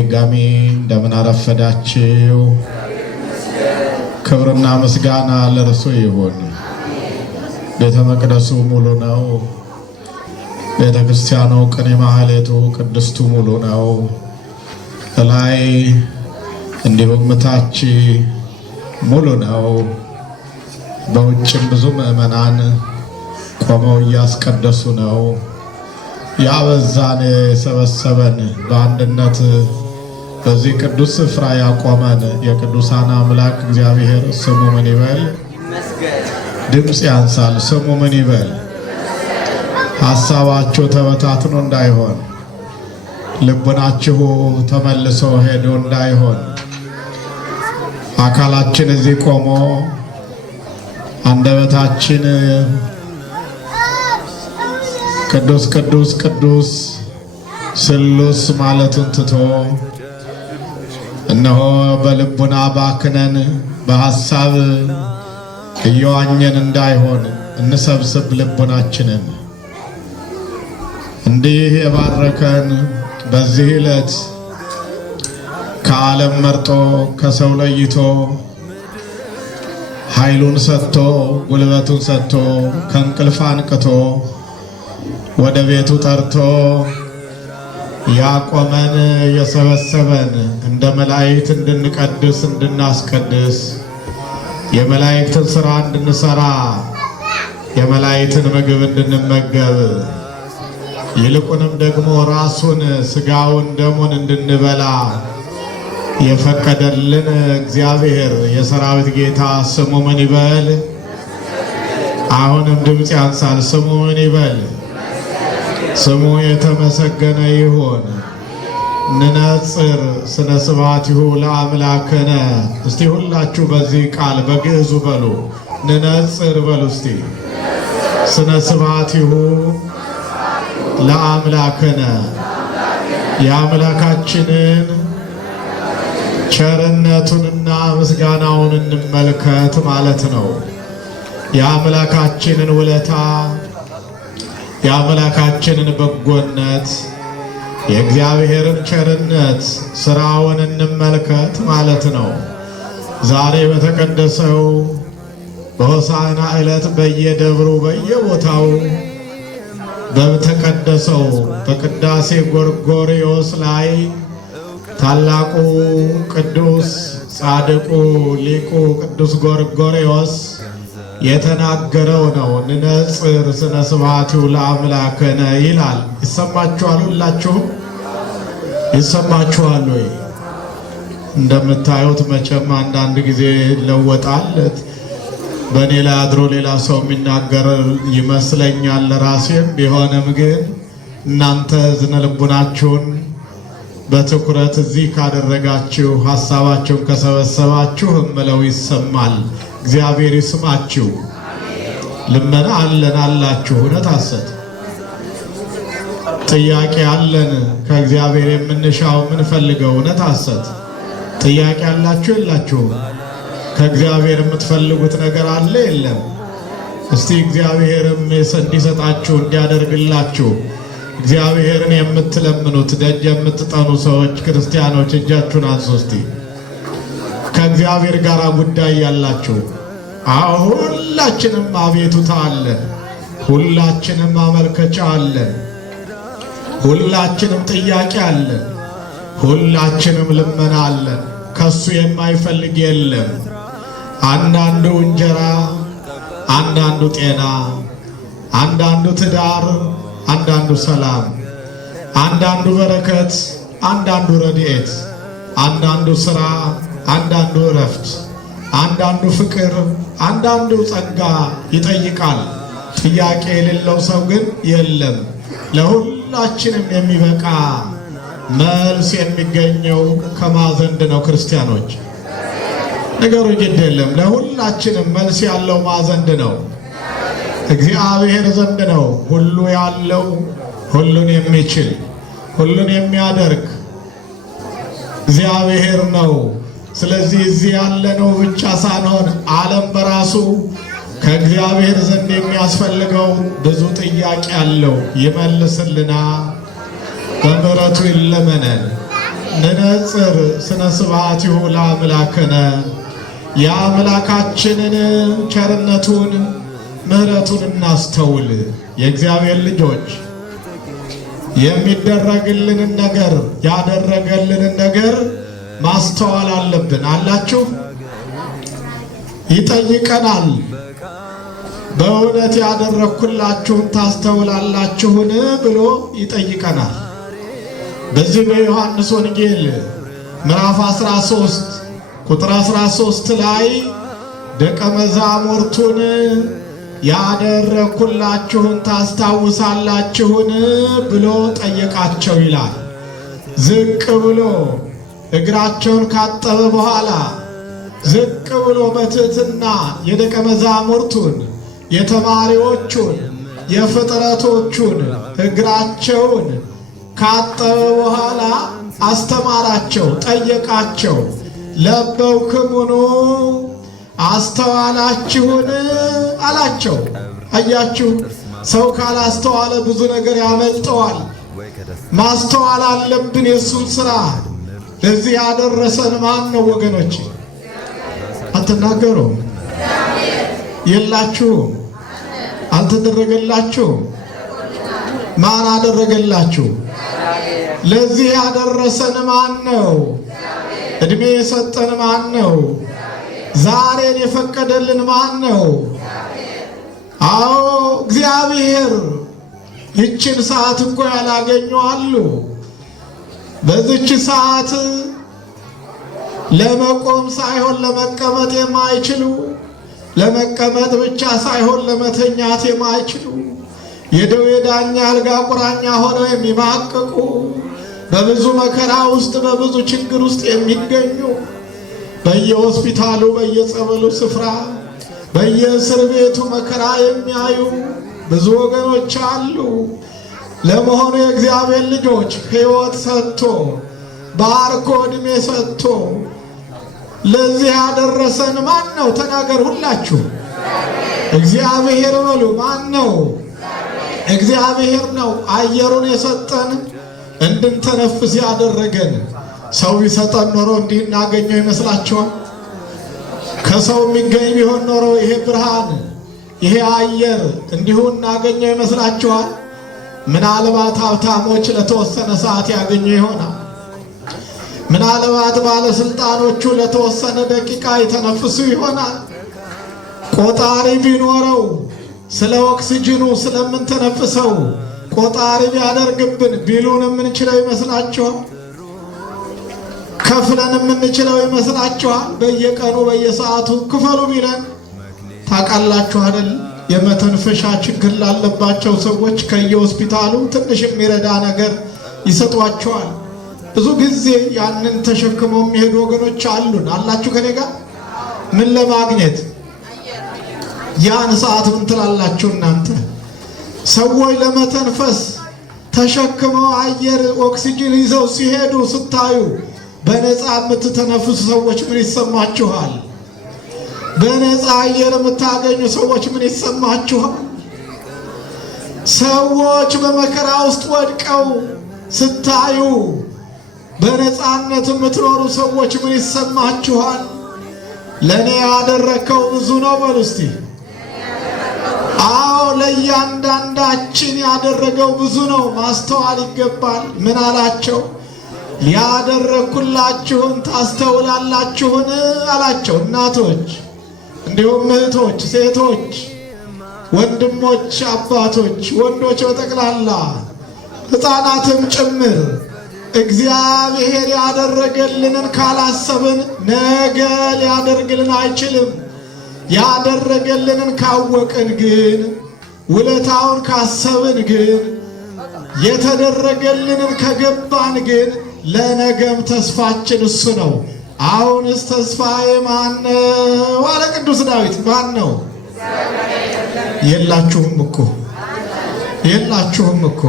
በድጋሚ እንደምን አረፈዳችሁ። ክብርና ምስጋና ለእርሱ ይሁን። ቤተ መቅደሱ ሙሉ ነው። ቤተ ክርስቲያኑ ቅኔ ማህሌቱ ቅድስቱ ሙሉ ነው። ላይ እንዲሁም ታች ሙሉ ነው። በውጭም ብዙ ምዕመናን ቆመው እያስቀደሱ ነው። ያበዛን የሰበሰበን በአንድነት በዚህ ቅዱስ ስፍራ ያቆመን የቅዱሳን አምላክ እግዚአብሔር ስሙ ምን ይበል? ድምፅ ያንሳል። ስሙ ምን ይበል? ሐሳባችሁ ተበታትኖ እንዳይሆን፣ ልቡናችሁ ተመልሶ ሄዶ እንዳይሆን፣ አካላችን እዚህ ቆሞ አንደበታችን ቅዱስ ቅዱስ ቅዱስ ስሉስ ማለቱን ትቶ እነሆ በልቡና ባክነን በሐሳብ እየዋኘን እንዳይሆን እንሰብስብ ልቡናችንን። እንዲህ የባረከን በዚህ ዕለት ከዓለም መርጦ ከሰው ለይቶ ኃይሉን ሰጥቶ ጉልበቱን ሰጥቶ ከእንቅልፍ አንቅቶ ወደ ቤቱ ጠርቶ ያቆመን የሰበሰበን እንደ መላእክት እንድንቀድስ እንድናስቀድስ የመላእክትን ሥራ እንድንሰራ የመላእክትን ምግብ እንድንመገብ ይልቁንም ደግሞ ራሱን ሥጋውን ደሙን እንድንበላ የፈቀደልን እግዚአብሔር የሰራዊት ጌታ ስሙ ምን ይበል? አሁንም ድምፅ ያንሳል። ስሙ ምን ይበል? ስሙ የተመሰገነ ይሁን። ንነጽር ስነ ስብሐቲሁ ለአምላክነ። እስቲ ሁላችሁ በዚህ ቃል በግዕዙ በሉ፣ ንነጽር በሉ እስቲ። ስነ ስብሐቲሁ ለአምላክነ፣ የአምላካችንን ቸርነቱንና ምስጋናውን እንመልከት ማለት ነው። የአምላካችንን ውለታ የአምላካችንን በጎነት የእግዚአብሔርን ቸርነት ሥራውን እንመልከት ማለት ነው። ዛሬ በተቀደሰው በሆሳዕና ዕለት በየደብሩ በየቦታው በተቀደሰው በቅዳሴ ጎርጎርዮስ ላይ ታላቁ ቅዱስ ጻድቁ ሊቁ ቅዱስ ጎርጎርዮስ የተናገረው ነው። ንነጽር ስነ ስብሐቲሁ ለአምላክነ ይላል። ይሰማችኋል? ሁላችሁም ይሰማችኋል ወይ? እንደምታዩት መቼም አንዳንድ ጊዜ ይለወጣል። በእኔ ላይ አድሮ ሌላ ሰው የሚናገር ይመስለኛል ራሴም። ቢሆንም ግን እናንተ ዝነ ልቡናችሁን በትኩረት እዚህ ካደረጋችሁ ሐሳባችሁን ከሰበሰባችሁ እምለው ይሰማል። እግዚአብሔር ይስማችሁ። ልመና አለን አላችሁ፣ እውነት ሐሰት? ጥያቄ አለን ከእግዚአብሔር የምንሻው የምንፈልገው፣ እውነት ሐሰት? ጥያቄ አላችሁ የላችሁም? ከእግዚአብሔር የምትፈልጉት ነገር አለ የለም? እስቲ እግዚአብሔርም እንዲሰጣችሁ እንዲያደርግላችሁ እግዚአብሔርን የምትለምኑት ደጅ የምትጠኑ ሰዎች ክርስቲያኖች እጃችሁን አንሱ እስቲ። ከእግዚአብሔር ጋር ጉዳይ ያላችሁ ሁላችንም አቤቱታ አለን፣ ሁላችንም አመልከቻ አለን፣ ሁላችንም ጥያቄ አለን፣ ሁላችንም ልመና አለን። ከሱ የማይፈልግ የለም። አንዳንዱ እንጀራ፣ አንዳንዱ ጤና፣ አንዳንዱ ትዳር፣ አንዳንዱ ሰላም፣ አንዳንዱ በረከት፣ አንዳንዱ ረድኤት፣ አንዳንዱ ሥራ፣ አንዳንዱ እረፍት፣ አንዳንዱ ፍቅር፣ አንዳንዱ ጸጋ ይጠይቃል። ጥያቄ የሌለው ሰው ግን የለም። ለሁላችንም የሚበቃ መልስ የሚገኘው ከማዘንድ ነው። ክርስቲያኖች ነገሩ ግድ የለም። ለሁላችንም መልስ ያለው ማዘንድ ነው፣ እግዚአብሔር ዘንድ ነው። ሁሉ ያለው ሁሉን የሚችል ሁሉን የሚያደርግ እግዚአብሔር ነው። ስለዚህ እዚህ ያለነው ብቻ ሳንሆን ዓለም በራሱ ከእግዚአብሔር ዘንድ የሚያስፈልገው ብዙ ጥያቄ አለው። ይመልስልና በምሕረቱ ይለመነን። ንነጽር ስነ ስብሐቲሁ ለአምላክነ የአምላካችንን ቸርነቱን ምሕረቱን እናስተውል። የእግዚአብሔር ልጆች የሚደረግልንን ነገር ያደረገልንን ነገር ማስተዋል አለብን። አላችሁ ይጠይቀናል። በእውነት ያደረኩላችሁን ታስተውላላችሁን ብሎ ይጠይቀናል። በዚህ በዮሐንስ ወንጌል ምዕራፍ 13 ቁጥር 13 ላይ ደቀ መዛሙርቱን ያደረኩላችሁን ታስታውሳላችሁን ብሎ ጠየቃቸው ይላል። ዝቅ ብሎ እግራቸውን ካጠበ በኋላ ዝቅ ብሎ በትሕትና የደቀ መዛሙርቱን የተማሪዎቹን የፍጥረቶቹን እግራቸውን ካጠበ በኋላ አስተማራቸው፣ ጠየቃቸው። ለበውክሙኑ አስተዋላችሁን አላቸው። አያችሁ፣ ሰው ካላስተዋለ ብዙ ነገር ያመልጠዋል። ማስተዋል አለብን የእሱን ሥራ። ለዚህ ያደረሰን ማን ነው ወገኖች? አትናገሩም? የላችሁም? አልተደረገላችሁም? ማን አደረገላችሁ? ለዚህ ያደረሰን ማን ነው? እድሜ የሰጠን ማን ነው? ዛሬን የፈቀደልን ማን ነው? አዎ እግዚአብሔር። ይችን ሰዓት እንኳ ያላገኙ አሉ። በዚች ሰዓት ለመቆም ሳይሆን ለመቀመጥ የማይችሉ፣ ለመቀመጥ ብቻ ሳይሆን ለመተኛት የማይችሉ፣ የደዌ ዳኛ አልጋ ቁራኛ ሆነው የሚማቅቁ፣ በብዙ መከራ ውስጥ በብዙ ችግር ውስጥ የሚገኙ፣ በየሆስፒታሉ በየጸበሉ ስፍራ በየእስር ቤቱ መከራ የሚያዩ ብዙ ወገኖች አሉ። ለመሆኑ የእግዚአብሔር ልጆች ሕይወት ሰጥቶ ባርኮ ዕድሜ ሰጥቶ ለዚህ ያደረሰን ማን ነው? ተናገር ሁላችሁ። እግዚአብሔር በሉ። ማን ነው? እግዚአብሔር ነው። አየሩን የሰጠን እንድንተነፍስ ያደረገን። ሰው ቢሰጠን ኖሮ እንዲህ እናገኘው ይመስላችኋል? ከሰው የሚገኝ ቢሆን ኖሮ ይሄ ብርሃን ይሄ አየር እንዲሁ እናገኘው ይመስላችኋል? ምናልባት ሀብታሞች ለተወሰነ ሰዓት ያገኙ ይሆናል። ምናልባት ባለስልጣኖቹ ለተወሰነ ደቂቃ የተነፍሱ ይሆናል። ቆጣሪ ቢኖረው ስለ ኦክሲጅኑ ስለምንተነፍሰው ቆጣሪ ቢያደርግብን ቢሉን የምንችለው ይመስላችኋል? ከፍለን የምንችለው ይመስላችኋል? በየቀኑ በየሰዓቱ ክፈሉ ቢለን ታውቃላችሁ አይደል? የመተንፈሻ ችግር ላለባቸው ሰዎች ከየሆስፒታሉ ትንሽ የሚረዳ ነገር ይሰጧቸዋል። ብዙ ጊዜ ያንን ተሸክመው የሚሄዱ ወገኖች አሉን። አላችሁ ከኔ ጋር? ምን ለማግኘት? ያን ሰዓት ምን ትላላችሁ እናንተ? ሰዎች ለመተንፈስ ተሸክመው አየር ኦክሲጅን ይዘው ሲሄዱ ስታዩ በነፃ የምትተነፍሱ ሰዎች ምን ይሰማችኋል? በነፃ አየር የምታገኙ ሰዎች ምን ይሰማችኋል? ሰዎች በመከራ ውስጥ ወድቀው ስታዩ በነፃነት የምትኖሩ ሰዎች ምን ይሰማችኋል? ለእኔ ያደረከው ብዙ ነው በሉ እስቲ። አዎ ለእያንዳንዳችን ያደረገው ብዙ ነው። ማስተዋል ይገባል። ምን አላቸው? ያደረኩላችሁን ታስተውላላችሁን አላቸው። እናቶች እንዲሁም እህቶች፣ ሴቶች፣ ወንድሞች፣ አባቶች፣ ወንዶች በጠቅላላ ሕፃናትም ጭምር እግዚአብሔር ያደረገልንን ካላሰብን ነገ ሊያደርግልን አይችልም። ያደረገልንን ካወቅን ግን፣ ውለታውን ካሰብን ግን፣ የተደረገልንን ከገባን ግን ለነገም ተስፋችን እሱ ነው። አሁንስ ተስፋዬ ማን ነው አለ ቅዱስ ዳዊት። ማን ነው? የላችሁም እኮ የላችሁም እኮ።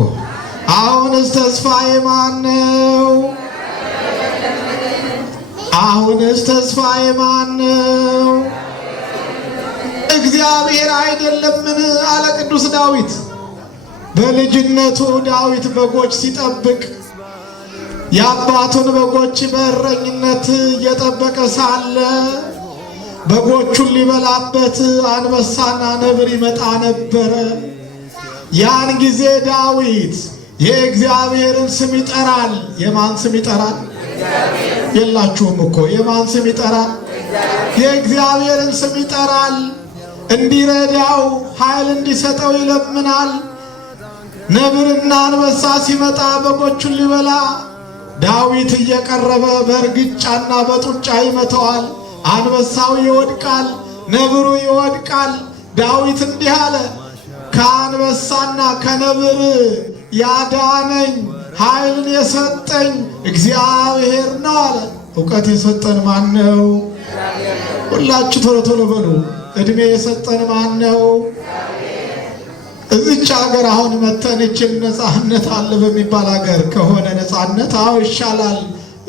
አሁንስ ተስፋዬ ማን ነው? አሁንስ ተስፋዬ ማን ነው? እግዚአብሔር አይደለምን አለ ቅዱስ ዳዊት። በልጅነቱ ዳዊት በጎች ሲጠብቅ የአባቱን በጎች በእረኝነት እየጠበቀ ሳለ በጎቹን ሊበላበት አንበሳና ነብር ይመጣ ነበረ። ያን ጊዜ ዳዊት የእግዚአብሔርን ስም ይጠራል። የማን ስም ይጠራል? የላችሁም እኮ የማን ስም ይጠራል? የእግዚአብሔርን ስም ይጠራል። እንዲረዳው ኃይል እንዲሰጠው ይለምናል። ነብርና አንበሳ ሲመጣ በጎቹን ሊበላ ዳዊት እየቀረበ በእርግጫና በጡጫ ይመተዋል። አንበሳው ይወድቃል፣ ነብሩ ይወድቃል። ዳዊት እንዲህ አለ፣ ከአንበሳና ከነብር ያዳነኝ ኃይልን የሰጠኝ እግዚአብሔር ነው አለ። እውቀት የሰጠን ማን ነው? ሁላችሁ ቶሎ ቶሎ በሉ። እድሜ የሰጠን ማን ነው? እዚች ሀገር አሁን መተን እችን ነፃነት አለ በሚባል ሀገር ከሆነ ነፃነት አዎ ይሻላል።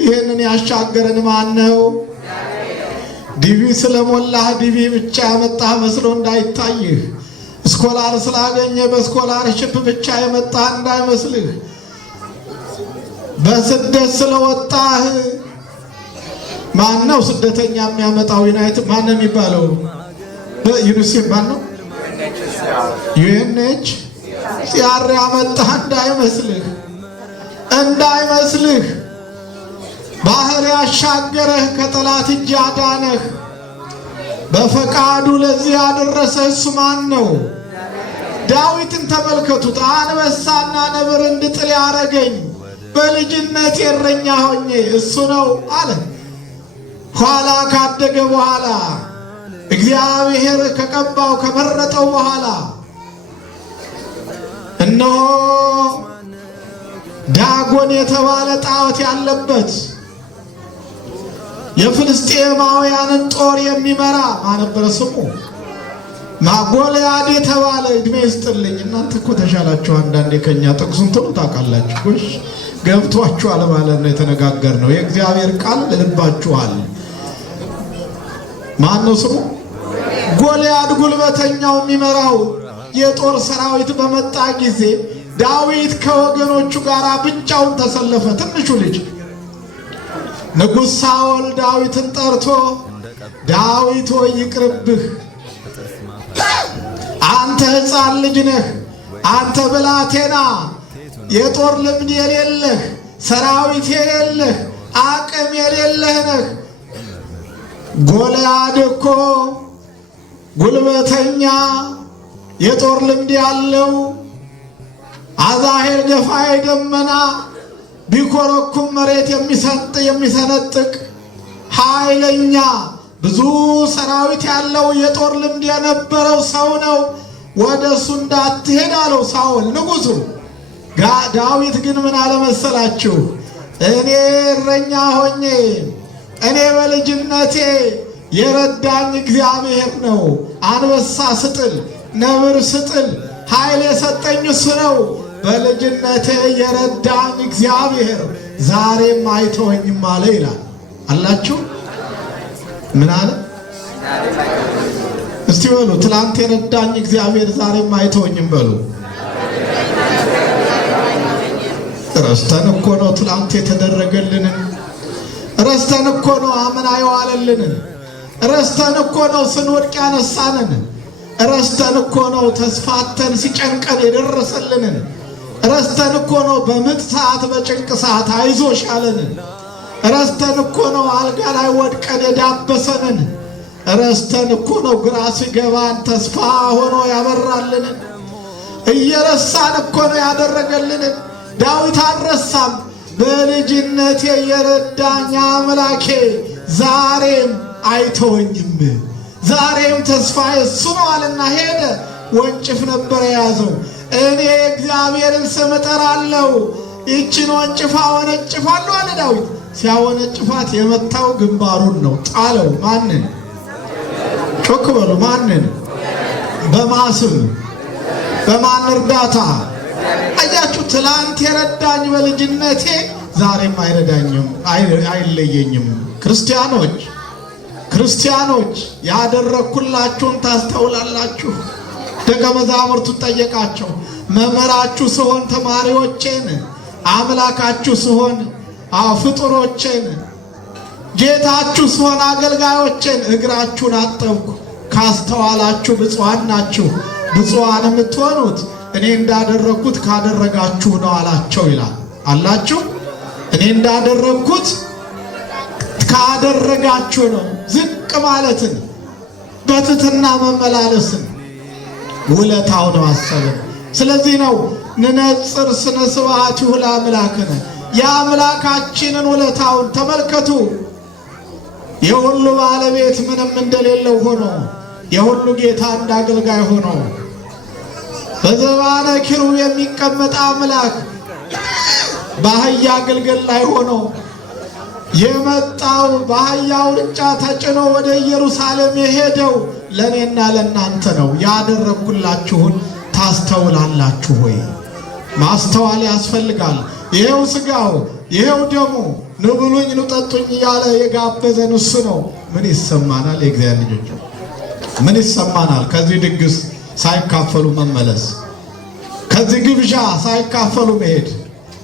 ይህንን ያሻገረን ማን ነው? ዲቪ ስለሞላህ ዲቪ ብቻ ያመጣህ መስሎ እንዳይታይህ፣ ስኮላር ስላገኘ በስኮላርሽፕ ብቻ የመጣህ እንዳይመስልህ፣ በስደት ስለወጣህ ማን ነው ስደተኛ የሚያመጣው? ዩናይትድ ማን ነው የሚባለው? በዩኒሴፍ ማን ነው? ዩኤንኤች ሲያር ያመጣህ እንዳይመስልህ ባህር ያሻገረህ ከጠላት እጅ ያዳነህ በፈቃዱ ለዚህ ያደረሰህ እሱ ማን ነው? ዳዊትን ተመልከቱት። አንበሳና ነብር እንድጥል ያረገኝ በልጅነት እረኛ ሆኜ እሱ ነው አለ። ኋላ ካደገ በኋላ እግዚአብሔር ከቀባው ከመረጠው በኋላ እነሆ ዳጎን የተባለ ጣዖት ያለበት የፍልስጤማውያንን ጦር የሚመራ ማን ነበረ ስሙ? ጎልያድ የተባለ እድሜ ይስጥልኝ። እናንተ እኮ ተሻላችሁ አንዳንዴ ከኛ ጥቅሱን ትሉ ታውቃላችሁ። እሺ ገብቷችኋል ማለት ነው የተነጋገርነው። የእግዚአብሔር ቃል ልባችኋል። ማን ነው ስሙ? ጎልያድ ጉልበተኛው የሚመራው የጦር ሰራዊት በመጣ ጊዜ ዳዊት ከወገኖቹ ጋር ብቻውን ተሰለፈ። ትንሹ ልጅ ንጉሥ ሳኦል ዳዊትን ጠርቶ ዳዊት ሆይ ይቅርብህ፣ አንተ ሕፃን ልጅ ነህ፣ አንተ ብላቴና፣ የጦር ልምድ የሌለህ፣ ሰራዊት የሌለህ፣ አቅም የሌለህ ነህ። ጎልያድ እኮ ጉልበተኛ የጦር ልምድ ያለው አዛሄል ገፋይ ደመና ቢኮረኩም መሬት የሚሰነጥቅ ኃይለኛ ብዙ ሰራዊት ያለው የጦር ልምድ የነበረው ሰው ነው። ወደሱ እንዳትሄድ አለው ሳኦል ንጉሡ። ዳዊት ግን ምን አለመሰላችሁ? እኔ እረኛ ሆኜ እኔ በልጅነቴ የረዳኝ እግዚአብሔር ነው። አንበሳ ስጥል ነብር ስጥል ኃይል የሰጠኝ እሱ ነው። በልጅነቴ የረዳኝ እግዚአብሔር ዛሬም አይተወኝም አለ ይላል አላችሁ። ምን አለ? እስቲ በሉ ትላንት የረዳኝ እግዚአብሔር ዛሬም አይተወኝም በሉ። ረስተን እኮ ነው ትላንት የተደረገልንን፣ ረስተን እኮ ነው አምና የዋለልንን፣ ረስተን እኮ ነው ስንወድቅ ያነሳንን፣ ረስተን እኮ ነው ተስፋተን ሲጨንቀን የደረሰልንን፣ ረስተን እኮ ነው በምጥ ሰዓት በጭንቅ ሰዓት አይዞሽ ያለንን፣ ረስተን እኮ ነው አልጋ ላይ ወድቀን የዳበሰንን፣ ረስተን እኮ ነው ግራ ሲገባን ተስፋ ሆኖ ያበራልንን፣ እየረሳን እኮ ነው ያደረገልንን። ዳዊት አልረሳም። በልጅነቴ የረዳኝ አምላኬ ዛሬም አይተወኝም፣ ዛሬም ተስፋዬ እሱ ነው አለና ሄደ። ወንጭፍ ነበር የያዘው። እኔ እግዚአብሔርን ስም እጠራለሁ፣ ይችን ወንጭፍ አወነጭፋለሁ አለ ዳዊት። ሲያወነጭፋት የመታው ግንባሩን ነው፣ ጣለው። ማንን? ጮክ በሉ ማንን? በማስም በማን እርዳታ? አያችሁ፣ ትላንት የረዳኝ በልጅነቴ ዛሬም አይረዳኝም፣ አይለየኝም። ክርስቲያኖች ያደረኩላችሁን ታስተውላላችሁ። ደቀ መዛሙርቱ ጠየቃቸው፣ መምህራችሁ ስሆን ተማሪዎቼን፣ አምላካችሁ ስሆን ፍጡሮችን ጌታችሁ ስሆን አገልጋዮችን እግራችሁን አጠብኩ። ካስተዋላችሁ ብፁዓን ናችሁ፣ ብፁዓን የምትሆኑት እኔ እንዳደረግኩት ካደረጋችሁ ነው አላቸው ይላል። አላችሁ እኔ እንዳደረግኩት ካደረጋችሁ ነው። ዝቅ ማለትን በትሕትና መመላለስን ውለታውን ማሰብን። ስለዚህ ነው ንነጽር ስነ ስብሐቲሁ ለአምላክነ የአምላካችንን ውለታውን ተመልከቱ። የሁሉ ባለቤት ምንም እንደሌለው ሆኖ የሁሉ ጌታ እንዳገልጋይ ሆኖ በዘባነ ኪሩብ የሚቀመጥ አምላክ በአህያ ግልገል ላይ ሆኖ የመጣው በአህያ ውርንጫ ተጭኖ ወደ ኢየሩሳሌም የሄደው ለእኔና ለእናንተ ነው። ያደረግኩላችሁን ታስተውላላችሁ ወይ? ማስተዋል ያስፈልጋል። ይሄው ሥጋው ይሄው ደሙ ኑ ብሉኝ ኑ ጠጡኝ እያለ የጋበዘን እሱ ነው። ምን ይሰማናል? የእግዚአብሔር ልጆች ምን ይሰማናል? ከዚህ ድግስ ሳይካፈሉ መመለስ፣ ከዚህ ግብዣ ሳይካፈሉ መሄድ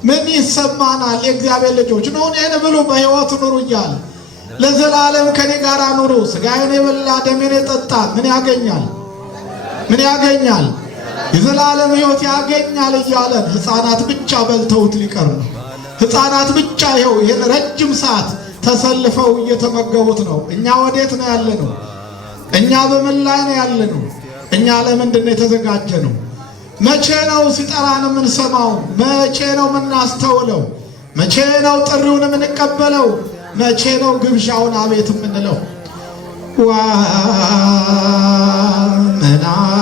ምን ይሰማናል? የእግዚአብሔር ልጆች ኑ እኔን ብሉ በሕይወት ኑሩ እያለ ለዘላለም ከኔ ጋር ኑሩ፣ ሥጋዬን የበላ ደሜን የጠጣ ምን ያገኛል? ምን ያገኛል? የዘላለም ሕይወት ያገኛል እያለን ሕፃናት ብቻ በልተውት ሊቀር ነው። ሕፃናት ብቻ ይሄን ረጅም ሰዓት ተሰልፈው እየተመገቡት ነው። እኛ ወዴት ነው ያለነው? እኛ በምን ላይ ነው ያለነው? እኛ ለምንድን ነው የተዘጋጀነው? መቼ ነው ሲጠራን የምንሰማው? መቼ ነው የምናስተውለው? መቼ ነው ጥሪውን የምንቀበለው? መቼ ነው ግብዣውን አቤት የምንለው? ዋ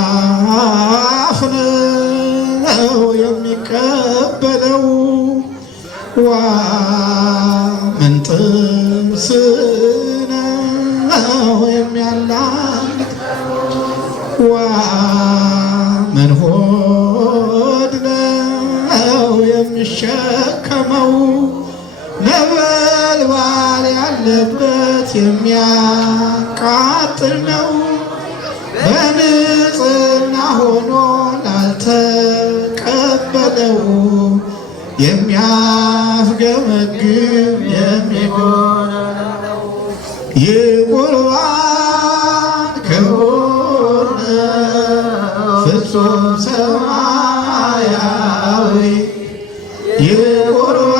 ምናፍ ነው የሚቀበለው፣ ዋ ምን ጥርስ ነው የሚያላምጥ፣ ዋ ምን ሆድ ነው የሚሸከመው፣ ነበልባል ያለበት የሚያቃጥል ነው፣ በንጽሕና ሆኖ ላልተቀበለው የሚያፍገመግም የሚጎነው የቁርባን ክቡር ፍጹም ሰማያዊ፣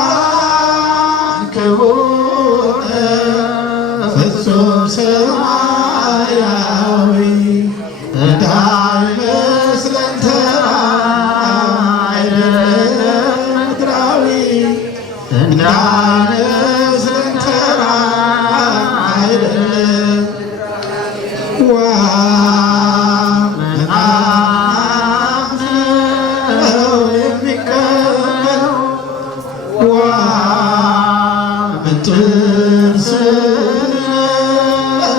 የቁርባን ክቡር ፍጹም ሰማያዊ፣ እንዳይመስለን ተራ አይደለም ምድራዊ፣ እንዳይመስለን ተራ አይደለም። ዋ ምናፍ ነው የሚቀበለው፣ ዋ ምን ጥርስ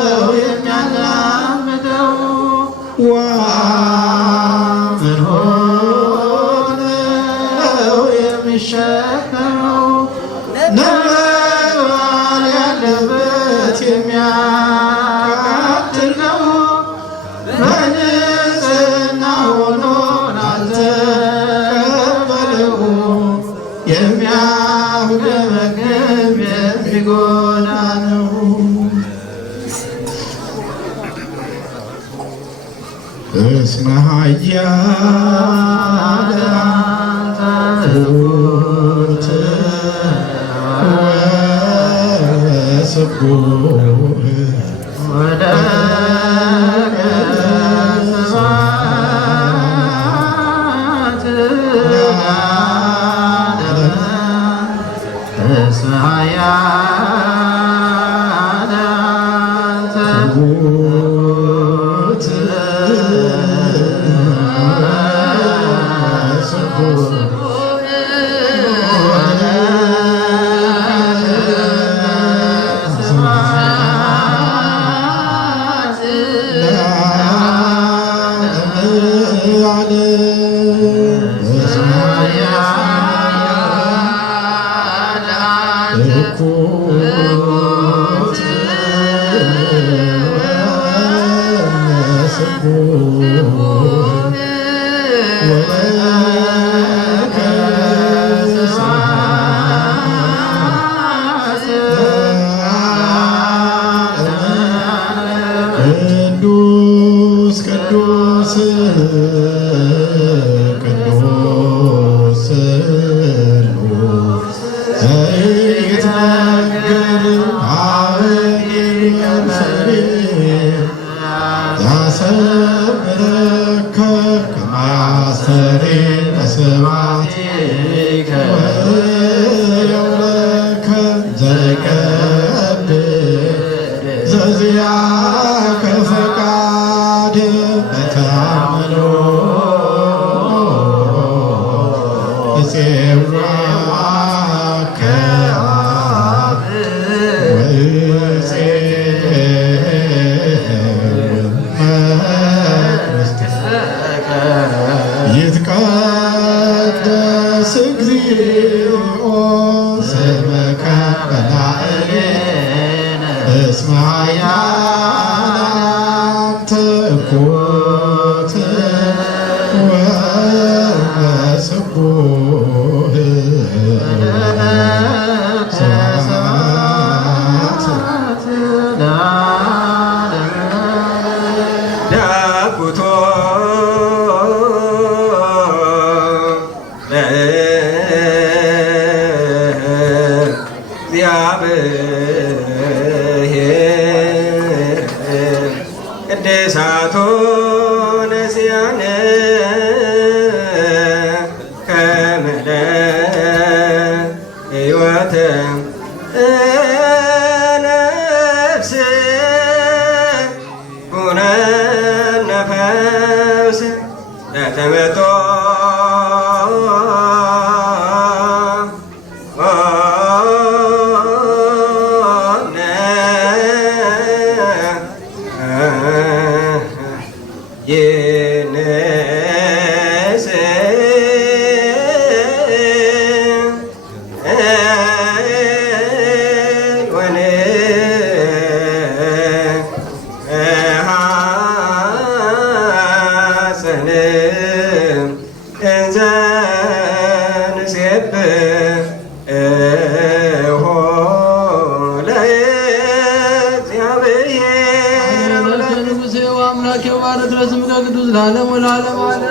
ነው የሚያላምደው፣ ዋ ምን ሆድ ነው የሚሸከመው፣ ነበልባል ያለበት የሚያቃጥል ነው፣ በንጽሕና ሆኖ ላልተቀበለው የሚያፍገመግም የሚጎዳ ነው። እስመ ኃያል ትሑት ወስቡሕ እስመ ኃያል ትሑት እኩት ቅዱስ ቅዱስ ዘይትነገር ያሰምረከ ከማስተሪ በስብሐቲከ ወየውለከ ዘይቀብር ዘዚአከ ፈቃድ በተአምኖ እፄዋከ አብ ይትቀደስ እግዚኦ ስምከ በላዕሌነ እስመ ኃያል አንተ እኩት ወስቡሕ ዳኩቶ ቅድሳቶ ነስያነ ከመለ ሕይወተ ነፍስ ኩነነ ፈውስ ለተመቶ አምላክ የባረክ ለስምከ ቅዱስ ለዓለም ወለዓለም አለ